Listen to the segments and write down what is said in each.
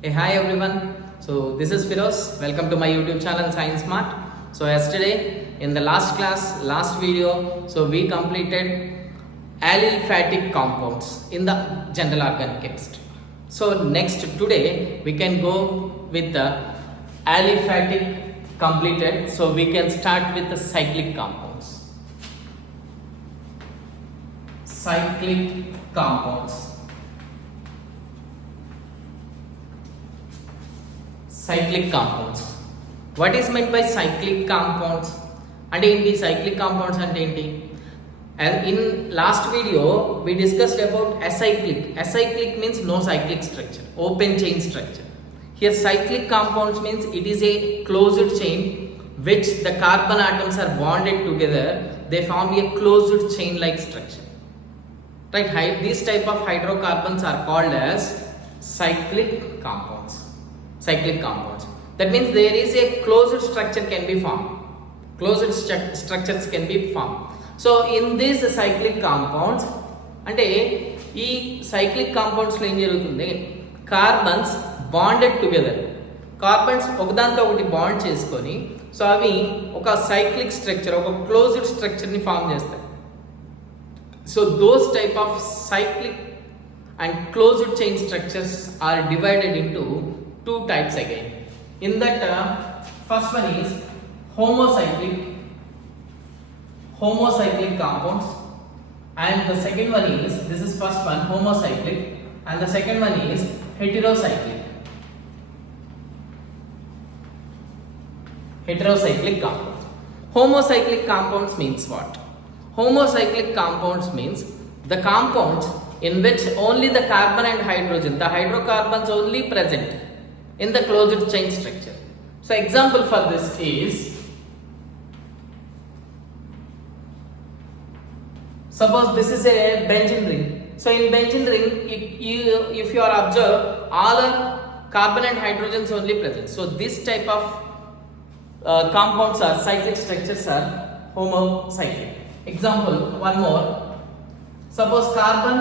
Hey, hi everyone. So this is Firoz. Welcome to my YouTube channel Science Smart. So yesterday in the last class, last video, so we completed aliphatic compounds in the general organic chemistry. So next today we can go with the aliphatic completed. So we can start with the cyclic compounds. Cyclic compounds. Cyclic compounds. What is meant by cyclic compounds? అంటే ఏంటి cyclic compounds అంటే ఏంటి? And in last video we discussed about acyclic. Acyclic means no cyclic structure, open chain structure. Here cyclic compounds means it is a closed chain which the carbon atoms are bonded together. They form a closed chain like structure. Right? These type of hydrocarbons are called as cyclic compounds. Cyclic compounds. That means there is a closed structure can be formed. Closed structures can be formed. So in these cyclic compounds, అంటే ఈ cyclic compounds లో ఏం జరుగుతుంది, carbons bonded together, carbons ఒకదాంతో ఒకటి bond చేసుకొని so అవి ఒక cyclic structure, ఒక క్లోజ్డ్ స్ట్రక్చర్ని ఫామ్ చేస్తాయి. So those type of cyclic and closed chain structures are divided into two types again. In that first one is homocyclic compounds, and the second one is, this is first one homocyclic, and the second one is heterocyclic compounds. Homocyclic compounds means what? Homocyclic compounds means the compounds in which only the carbon and hydrogen, the hydrocarbons only present in the closed chain structure. So example for this is, suppose this is a benzene ring. So in benzene ring, if you are observe, all are carbon and hydrogens only present. So this type of compounds are cyclic structures are homocyclic. Example, one more. Suppose carbon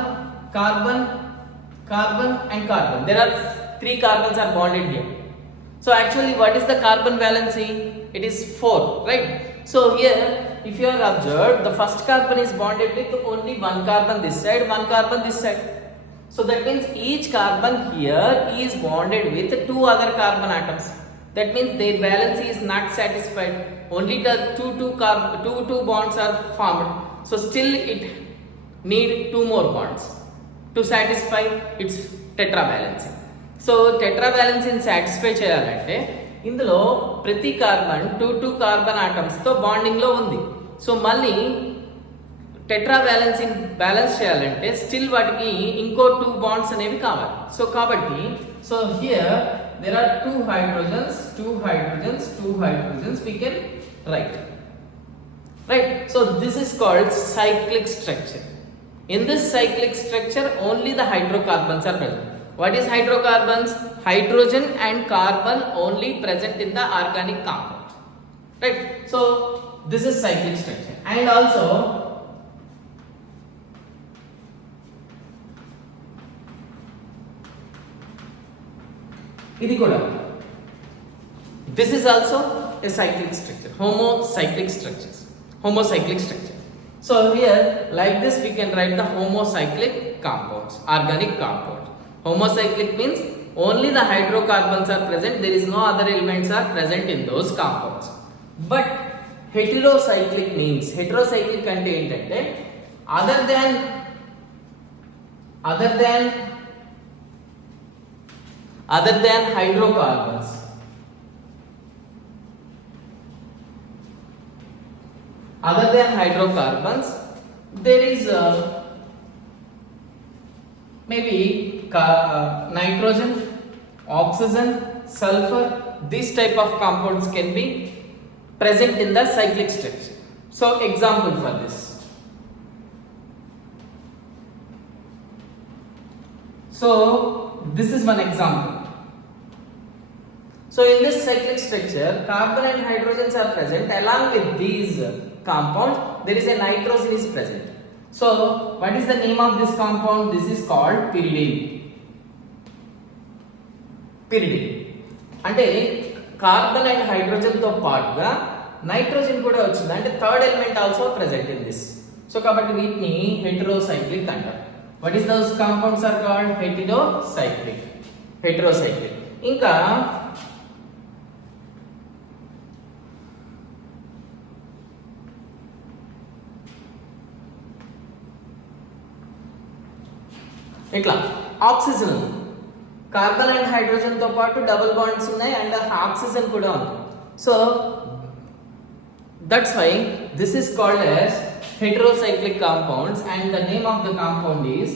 and carbon. There are 3 carbons are bonded here. So actually what is the carbon valency? It is 4, right? So here if you are observed, the first carbon is bonded with only one carbon this side, one carbon this side. So that means each carbon here is bonded with 2 other carbon atoms. That means their valency is not satisfied. Only the two bonds are formed. So still it need 2 more bonds to satisfy its tetravalency. So టెట్రావాలెన్సీని satisfy చేయాలంటే ఇందులో ప్రతి carbon 2 carbon ఆటమ్స్తో బాండింగ్లో ఉంది. So మళ్ళీ టెట్రావాలెన్సీని balance చేయాలంటే still వాటికి ఇంకో 2 bonds అనేవి కావాలి. సో కాబట్టి so here there are 2 hydrogens we can write. Right? So this is called cyclic structure. In this cyclic structure only the hydrocarbons are present. What is hydrocarbons? Hydrogen and carbon only present in the organic compound. Right? So this is cyclic structure. And also ఇది కూడా, this is also a cyclic structure, homocyclic structure. So here like this we can write the homocyclic compounds, organic compound. Homocyclic means only the hydrocarbons are present, there is no other elements are present in those compounds. But heterocyclic means, heterocyclic అంటే ఏంటంటే other than hydrocarbons, there is maybe nitrogen, oxygen, sulfur. This type of compounds can be present in the cyclic structure. So example for this, so this is one example. So in this cyclic structure carbon and hydrogens are present, along with these compounds there is a nitrogen is present. So what is the name of this compound? This is called pyridine. Pyridine. అంటే carbon and hydrogen తో పాటుగా nitrogen కూడా వచ్చింది, అంటే third element also present in this. So కాబట్టి వీటిని heterocyclic అంటారు. What is those compounds are called? Heterocyclic. ఇంకా ఇట్లా ఆక్సిజన్, కార్బన్ అండ్ హైడ్రోజన్ తో పాటు డబుల్ బాండ్స్ ఉన్నాయి అండ్ ఆక్సిజన్ కూడా ఉంది. So that's why this is called as heterocyclic compounds and the name of the compound is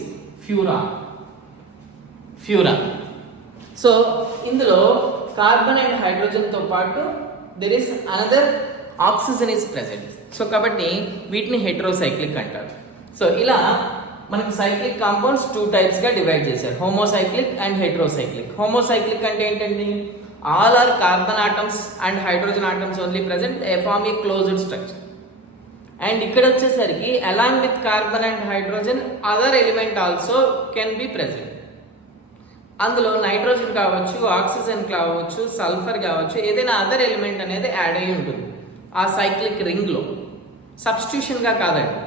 furan. So ఇందులో carbon and hydrogen తో పాటు there is another oxygen is present. So కాబట్టి వీటిని heterocyclic అంటారు. So ఇలా మనకి సైక్లిక్ కాంపౌండ్స్ 2 టైప్స్ గా divide చేశారు, హోమోసైక్లిక్ అండ్ హెటెరోసైక్లిక్. హోమోసైక్లిక్ అంటే ఏంటండి? All are carbon atoms and hydrogen atoms only present, they form a closed structure. And ఇక్కడ వచ్చేసరికి along with carbon and hydrogen other element also can be present. అందులో nitrogen కావచ్చు, oxygen కావచ్చు, sulphur కావచ్చు, ఏదైనా other element అనేది add అయి ఉంటుంది ఆ సైక్లిక్ రింగ్ లో. సబ్స్టిట్యూషన్ గా కాదండి,